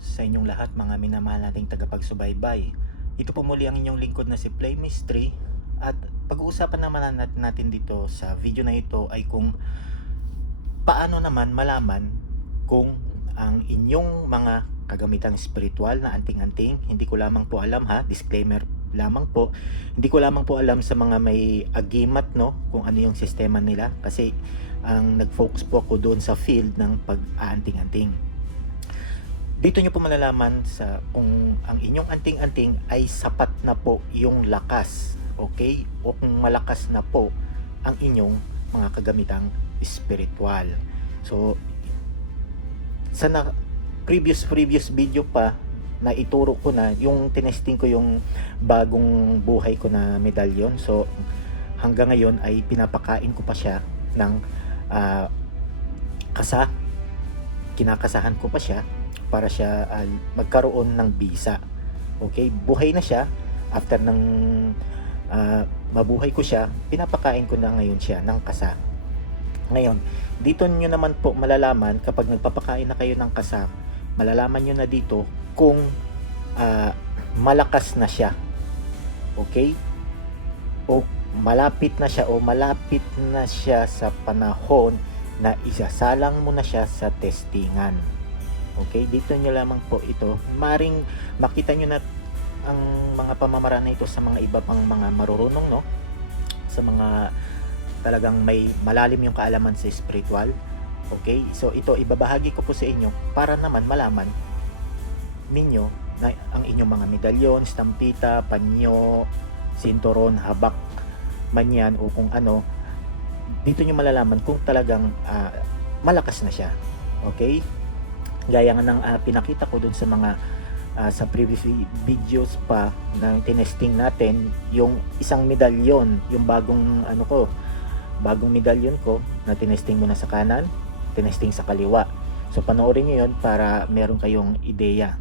sa inyong lahat mga minamahal nating tagapagsubaybay. Ito po muli ang inyong lingkod na si Play Mystery at pag-uusapan naman natin dito sa video na ito ay kung paano naman malaman kung ang inyong mga kagamitang spiritual na anting-anting, hindi ko lamang po alam ha, disclaimer lamang po, hindi ko lamang po alam sa mga may agimat no, kung ano yung sistema nila kasi ang nag-focus po ako doon sa field ng pag-aanting-anting. Dito nyo po malalaman sa kung ang inyong anting-anting ay sapat na po yung lakas, okay? O kung malakas na po ang inyong mga kagamitang spiritual. So, sa previous video pa na ituro ko na yung tinesting ko yung bagong buhay ko na medalyon. So, hanggang ngayon ay pinapakain ko pa siya ng kasa. Kinakasahan ko pa siya para siya magkaroon ng bisa. Okay, buhay na siya. After ng mabuhay ko siya, pinapakain ko na ngayon siya ng kasa. Ngayon, dito nyo naman po malalaman kapag nagpapakain na kayo ng kasa, malalaman nyo na dito kung malakas na siya. Okay? O malapit na siya sa panahon na isasalang mo na siya sa testingan. Okay, dito nyo lamang po ito. Maring makita nyo na ang mga pamamaraan na ito sa mga iba pang mga marurunong, no? Sa mga talagang may malalim yung kaalaman sa spiritual. Okay, so ito ibabahagi ko po sa inyo para naman malaman ninyo na ang inyong mga medalyon, stampita, panyo, sinturon, habak man yan o kung ano, dito nyo malalaman kung talagang malakas na siya. Okay, gaya nga ng pinakita ko dun sa mga sa previous videos pa na tinesting natin yung isang medalyon, yung bagong bagong medalyon ko na tinesting muna sa kanan, tinesting sa kaliwa. So panoorin niyo yun para meron kayong ideya,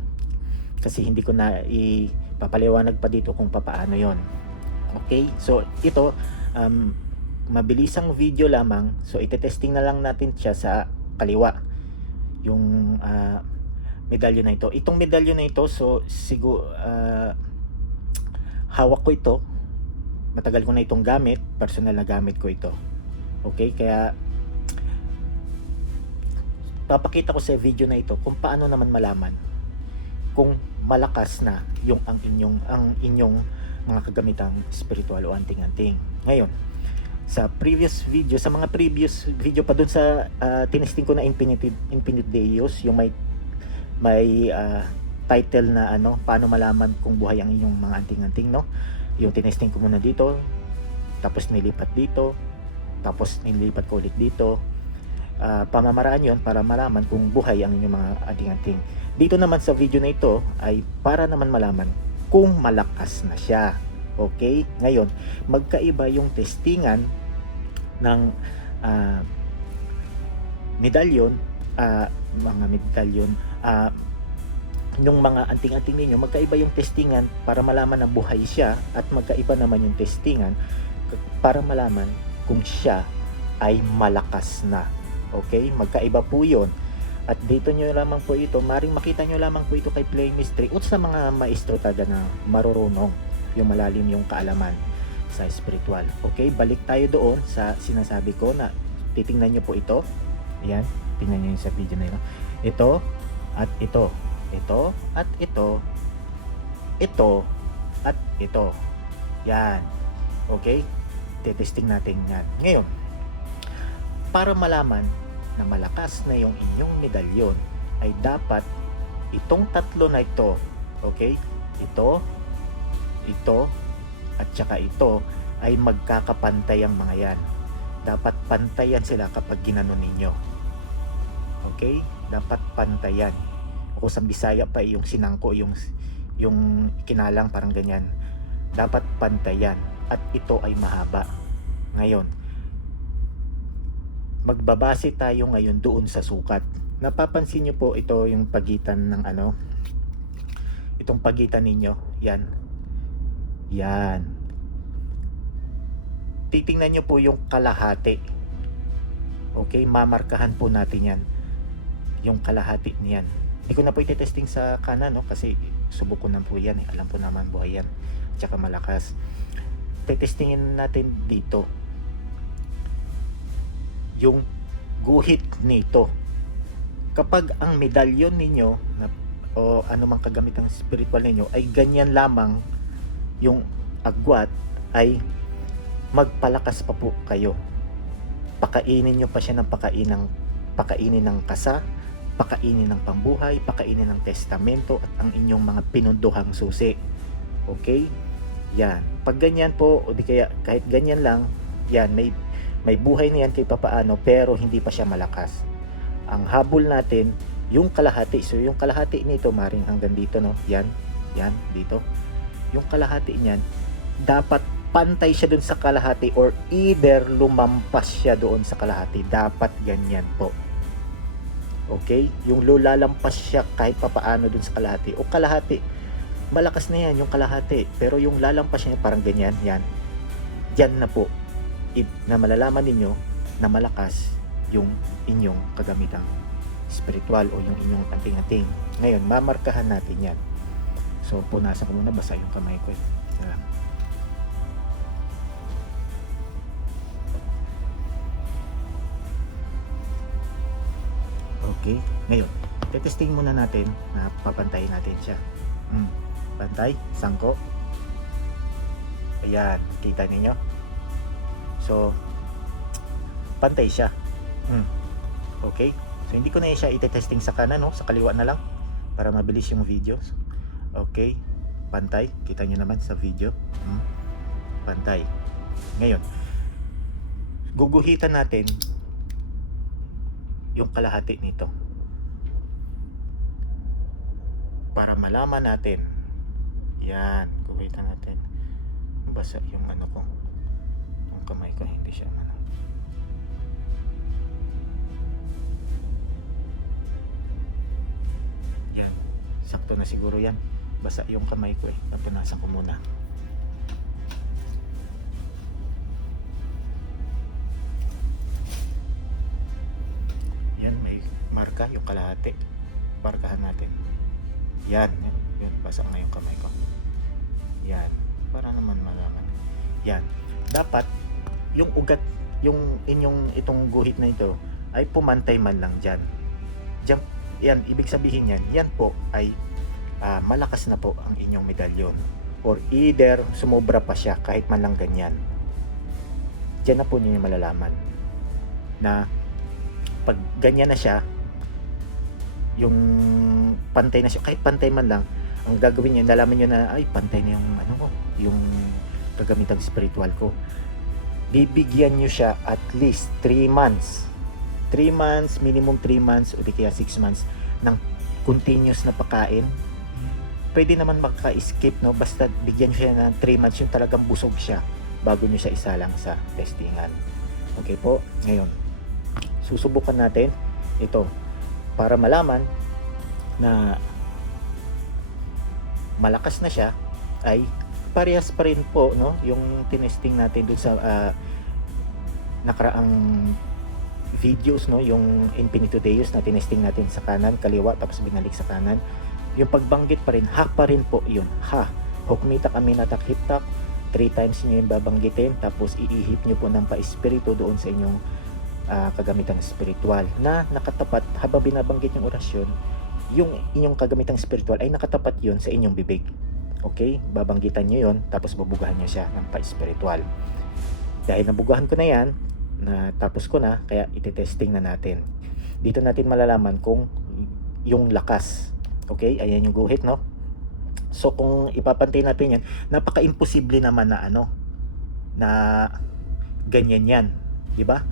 kasi hindi ko na ipapaliwanag pa dito kung paano yon. Okay, so ito mabilisang video lamang. So itetesting na lang natin siya sa kaliwa yung medalyon na ito. Itong medalyon na ito, so siguro hawak ko ito. Matagal ko na itong gamit, personal na gamit ko ito. Okay, kaya papakita ko sa video na ito kung paano naman malaman kung malakas na yung ang inyong mga kagamitang spiritual o anting-anting. Ngayon, sa mga previous video pa dun sa tinesting ko na Infinite Deus, yung may title na paano malaman kung buhay ang inyong mga anting-anting, no? Yung tinesting ko muna dito, tapos nilipat dito, tapos nilipat ko ulit dito. Pamamaraan yon para malaman kung buhay ang inyong mga anting-anting. Dito naman sa video na ito ay para naman malaman kung malakas na siya. Okay? Ngayon, magkaiba yung testingan ng medalyon, mga medalyon, yung mga anting-anting ninyo, magkaiba yung testingan para malaman na buhay siya, at magkaiba naman yung testingan para malaman kung siya ay malakas na. Okay? Magkaiba po yun. At dito nyo lamang po ito, maring makita nyo lamang po ito kay Play Mystery o sa mga maestro talaga na marurunong, yung malalim yung kaalaman sa spiritual. Okay, balik tayo doon sa sinasabi ko na titingnan nyo po ito. Ayan, tingnan nyo yung sa video na ito. Ito at ito. Ito at ito. Ito at ito. Yan. Okay, testing natin yan. Ngayon, para malaman na malakas na yung inyong medalyon, ay dapat itong tatlo na ito, okay, ito, at saka ito ay magkakapantay ang mga yan. Dapat pantayan sila kapag ginanon ninyo. Okay, dapat pantayan. O sa Bisaya pa yung sinangko, yung kinalang, parang ganyan. Dapat pantayan, at ito ay mahaba. Ngayon, magbabase tayo ngayon doon sa sukat. Napapansin nyo po ito yung pagitan ng itong pagitan ninyo, yan. Titingnan nyo po yung kalahati. Okay, mamarkahan po natin yan, yung kalahati niyan. Hindi ko na po ite-testing sa kanan, no? Kasi subok ko na po yan, eh. Alam po naman buhay yan. Tsaka malakas. Tetestingin natin dito yung guhit nito. Kapag ang medalyon ninyo na, o anumang kagamitang spiritual ninyo ay ganyan lamang yung agwat, ay magpalakas pa po kayo. Pakainin nyo pa siya ng pakainin ng kasa, pakainin ng pambuhay, pakainin ng testamento at ang inyong mga pinunduhang susi. Okay? Yan. Pag ganyan po, o di kaya kahit ganyan lang, yan, may buhay na yan kahit papaano, pero hindi pa siya malakas. Ang habol natin, yung kalahati. So, yung kalahati nito, maring hanggang dito, no? Yan, dito. Yung kalahati niyan, dapat pantay siya dun sa kalahati or either lumampas siya doon sa kalahati. Dapat ganyan po. Okay? Yung lulalampas siya kahit papaano dun sa kalahati. O kalahati, malakas na yan yung kalahati. Pero yung lalampas niya parang ganyan, yan. Yan na po. Na malalaman ninyo na malakas yung inyong kagamitang spiritual o yung inyong anting-anting. Ngayon, mamarkahan natin yan. So, punasan ko muna, basa yung kamay ko. Okay, ngayon, tetesting muna natin na papantayin natin siya. Pantay, sangko. Ayan, kita ninyo. So, pantay siya. Okay, so hindi ko na siya itetesting sa kanan, no? Sa kaliwa na lang para mabilis yung video. Okay, pantay, kita nyo naman sa video. Pantay. Ngayon, guguhitan natin yung kalahati nito para malaman natin. Yan, guhitan natin. Basa yung ano ko, yung kamay ko, hindi siya yan, sakto na siguro yan. Basa yung kamay ko, napunasan ko muna. Yan, may marka yung kalahati. Markahan natin. Yan, basa nga yung kamay ko. Yan, para naman malaman. Yan, dapat yung ugat, yung inyong itong guhit na ito ay pumantay man lang dyan. Yan, ibig sabihin yan po ay malakas na po ang inyong medalyon. Or either sumobra pa siya kahit man lang ganyan. Diyan na po niyo malalaman na pag ganyan na siya, yung pantay na siya, kahit pantay man lang, ang gagawin niyo, nalaman niyo na ay pantay na yung ano ko, yung kagamitang spiritual ko. Bibigyan niyo siya at least 3 months. 3 months, minimum 3 months o di kaya 6 months ng continuous na pagkain. Pwede naman maka-skip, no? Basta bigyan niyo siya ng 3 months yung talagang busog siya bago niyo siya isalang sa testingan. Okay po? Ngayon, susubukan natin ito para malaman na malakas na siya. Ay parehas pa rin po, no, yung tinesting natin dun sa nakaraang videos, no, yung Infinito Deus na tinesting natin sa kanan, kaliwa, tapos binalik sa kanan. Yung pagbanggit pa rin, ha pa rin po yun, ha. Hukmita kami natak-hiptak, 3 times nyo yung babanggitin, tapos iihip nyo po ng pa-espiritu doon sa inyong kagamitang spiritual na nakatapat habang binabanggit yung orasyon. Yung inyong kagamitang spiritual ay nakatapat yun sa inyong bibig. Okay? Babanggitan nyo yun, tapos bubugahan nyo siya ng pa-espiritual. Dahil nabugahan ko na yan, tapos ko na, kaya itetesting na natin. Dito natin malalaman kung yung lakas. Okay? Ayan yung guhit, no? So, kung ipapantay natin yan, napaka-imposible naman na na ganyan yan. Diba?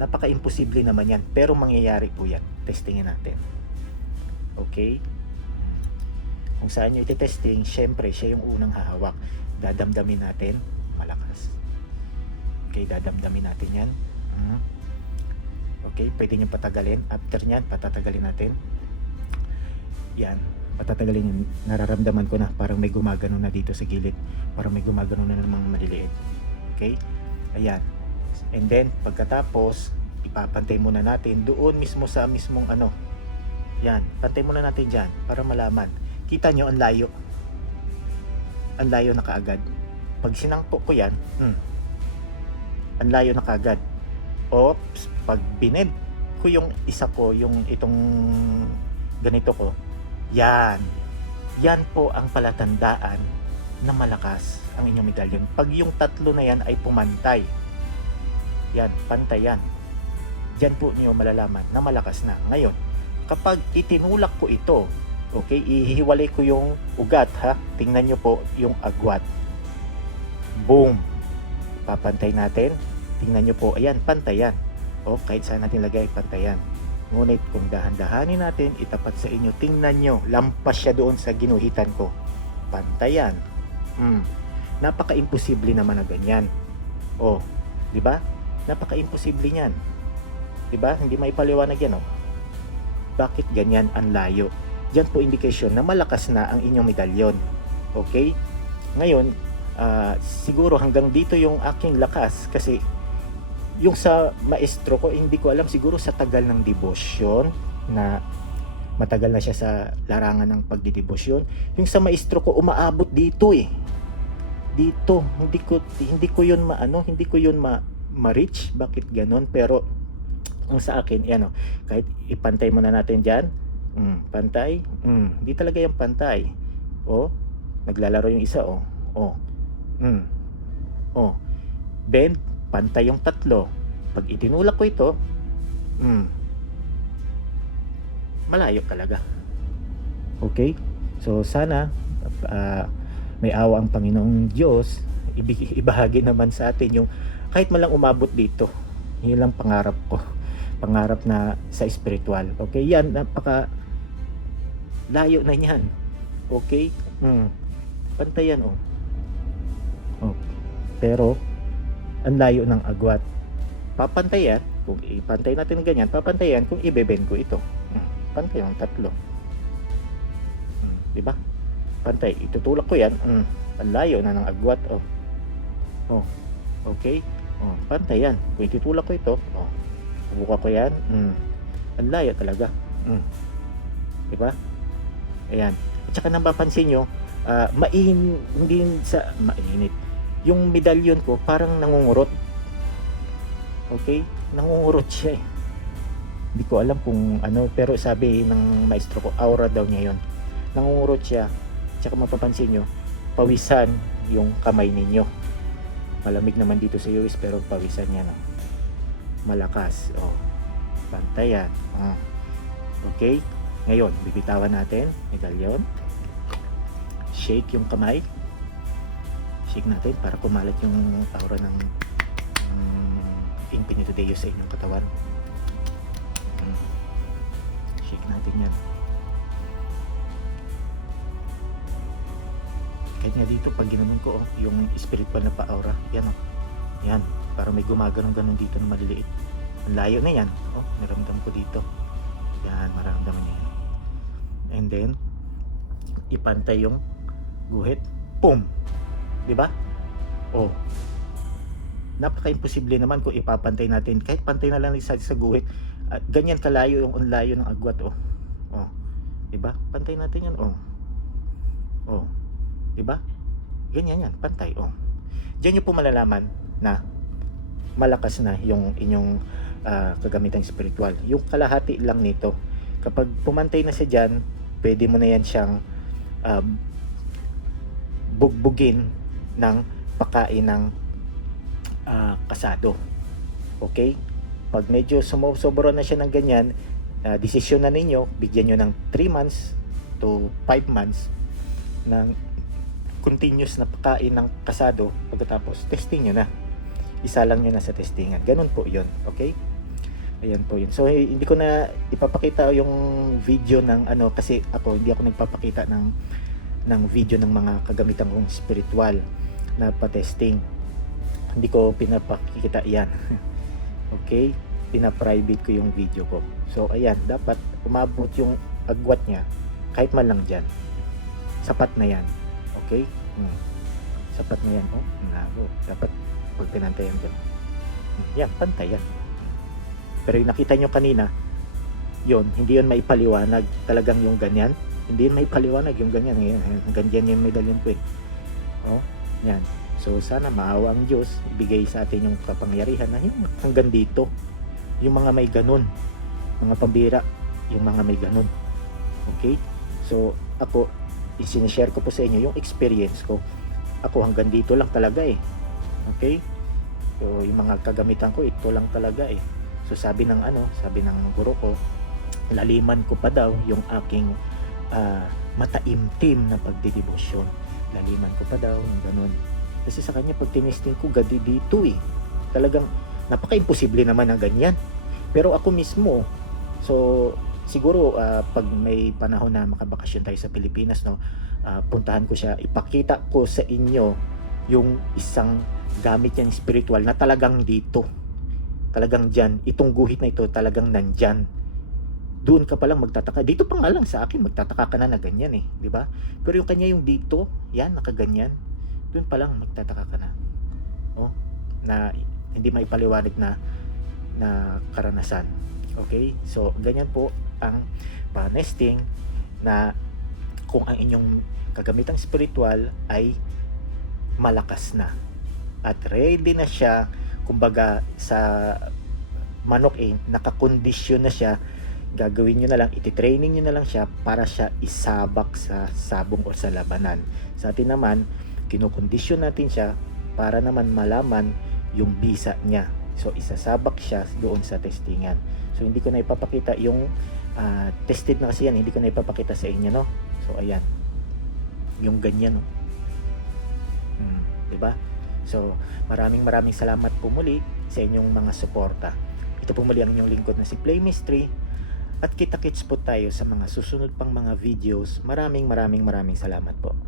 Napaka-imposible naman yan. Pero mangyayari po yan. Testingin natin. Okay? Kung saan nyo iti-testing, syempre, siya yung unang hahawak. Dadamdamin natin, malakas. Okay, dadamdamin natin yan. Okay, pwede nyo patagalin. After nyan, patatagalin natin. Yan, patatagalin yun. Nararamdaman ko na, parang may gumagano na dito sa gilid. Parang may gumagano na namang maliliit. Okay? Ayan. And then, pagkatapos, ipapantay muna natin doon mismo sa mismong Yan, pantay muna natin dyan para malaman. Kita nyo, ang layo. Ang layo na kaagad. Pag sinangko ko yan, ang layo na kaagad. Oops, pag binend ko yung isa ko, yung itong ganito ko, yan. Yan po ang palatandaan na malakas ang inyong medalyon. Pag yung tatlo na yan ay pumantay, yan, pantay yan. Diyan po niyo malalaman na malakas na. Ngayon, kapag itinulak ko ito, okay, ihiwalay ko yung ugat, ha. Tingnan nyo po yung agwat. Boom. Papantay natin. Tingnan nyo po, ayan, pantayan. O, kahit saan natin lagay, pantayan. Ngunit kung dahan-dahanin natin, itapat sa inyo, tingnan nyo, lampas siya doon sa ginuhitan ko. Pantayan. Napaka-imposible naman na ganyan. O, di ba? Napaka-imposible niyan. Di ba? Hindi maipaliwanag yan, o. Bakit ganyan ang layo? Diyan po indikasyon na malakas na ang inyong medalyon. Okay? Ngayon, siguro hanggang dito yung aking lakas kasi yung sa maestro ko, hindi ko alam, siguro sa tagal ng debosyon na matagal na siya sa larangan ng pagdidebosyon. Yung sa maestro ko umaabot dito eh. Dito, hindi ko yun ma-reach. Bakit ganon? Pero ang sa akin, yan, kahit ipantay muna natin diyan. Pantay. Di talaga yung pantay. Naglalaro yung isa, bend, pantay yung tatlo. Pag itinulak ko ito, malayo talaga. Okay? So sana may awa ang Panginoong Diyos, ibahagi naman sa atin yung kahit malang umabot dito. Yun lang pangarap ko. Pangarap na sa spiritual. Okay? Yan, napaka layo na yan. Okay? Pantayan, pero ang layo ng agwat. Papantayan, kung ipantay natin ng ganyan, papantayan kung ibebend ko ito. Pantay yung tatlo. Diba? Pantay, itutulak ko yan. Ang layo na ng agwat. Okay? Pantay yan. Kung itutulak ko ito, buka ko yan. Ang layo talaga. Diba? Ayan. At saka napapansin nyo, hindi sa mainit. Yung medalyon ko parang nangungurot. Okay? Nangungurot siya eh. Hindi ko alam kung ano, pero sabi ng maestro ko, aura daw niya yon. Nangungurot siya. Tsaka mapapansin nyo, pawisan yung kamay ninyo. Malamig naman dito sa US pero pawisan niya, no? Malakas. Pantayan. Okay? Ngayon, bibitawan natin medalyon. Shake yung kamay. Shake natin para kumalat yung aura ng Infinito Deus sa inyong katawan. Shake natin yan. Kahit nga dito pag ginanon ko, yung spiritual na pa-aura, yan, yan, para may gumaganon-ganon dito na maliliit. Ang layo na yan. Naramdam ko dito. Yan, maramdaman niya. And then ipantay yung guhit. Boom! Diba? Napaka-imposible naman kung ipapantay natin. Kahit pantay na lang sa guhit, ganyan kalayo yung layo ng agwat. Diba? Pantay natin yan. Diba? Ganyan yan. Pantay. Diyan nyo po malalaman na malakas na yung inyong kagamitang spiritual. Yung kalahati lang nito. Kapag pumantay na siya dyan, pwede mo na yan siyang bugbugin ng pakain ng kasado. Okay? Pag medyo sumusobra na siya ng ganyan, desisyon na ninyo, bigyan nyo ng 3 months to 5 months ng continuous na pakain ng kasado. Pagkatapos, testing nyo na. Isa lang nyo na sa testingan. Ganun po yun. Okay? Ayan po yun. So, hindi ko na ipapakita yung video ng kasi hindi ako nagpapakita ng video ng mga kagamitan kong spiritual na pa-testing. Hindi ko pinapakita yan. Okay? Pina-private ko yung video ko. So, ayan. Dapat umabot yung agwat niya kahit man lang dyan. Sapat na yan. Okay? Sapat na yan. Dapat pag pinantayan dyan. Yan, pantay yan. Pero yung nakita nyo kanina, yon, hindi yon maipaliwanag talagang yung ganyan. Hindi yun maipaliwanag yung ganyan. Hanggang dyan yung medalyon ko eh. Oh, yan. So sana maawa ang Diyos, ibigay sa atin yung kapangyarihan na yung hanggang dito. Yung mga may ganun, mga pambira, yung mga may ganun. Okay? So ako, isinishare ko po sa inyo yung experience ko. Ako hanggang dito lang talaga eh. Okay? So yung mga kagamitan ko, ito lang talaga eh. So sabi ng guro ko, laliman ko pa daw yung aking mataimtim na pagdedebosyon. Laliman ko pa daw yung ganun. Kasi sa kanya pag tinesting ko, gadi dito eh. Talagang napaka-imposible naman ang ganyan. Pero ako mismo, so siguro pag may panahon na makabakasyon tayo sa Pilipinas, no, puntahan ko siya, ipakita ko sa inyo yung isang gamit yan spiritual na talagang dito. Talagang dyan, itong guhit na ito talagang nandyan. Doon ka palang magtataka. Dito pa nga lang sa akin, magtataka ka na ganyan eh, di ba? Pero yung kanya yung dito, yan, nakaganyan. Doon pa lang magtataka ka na. Oh, na hindi maipaliwanag na karanasan. Okay? So, ganyan po ang pa-nesting na kung ang inyong kagamitang spiritual ay malakas na at ready na siya, kumbaga sa manok eh, nakakondisyon na siya, gagawin nyo na lang, ititraining nyo na lang siya para siya isabak sa sabong o sa labanan. Sa atin naman, kinukondisyon natin siya para naman malaman yung bisa niya. So, isasabak siya doon sa testingan. So, hindi ko na ipapakita yung tested na kasi yan, hindi ko na ipapakita sa inyo, no? So, ayan. Yung ganyan, no? Diba? So, maraming salamat po muli sa inyong mga suporta. Ito po muli ang inyong lingkod na si Play Mystery. At kita-kits po tayo sa mga susunod pang mga videos. Maraming salamat po.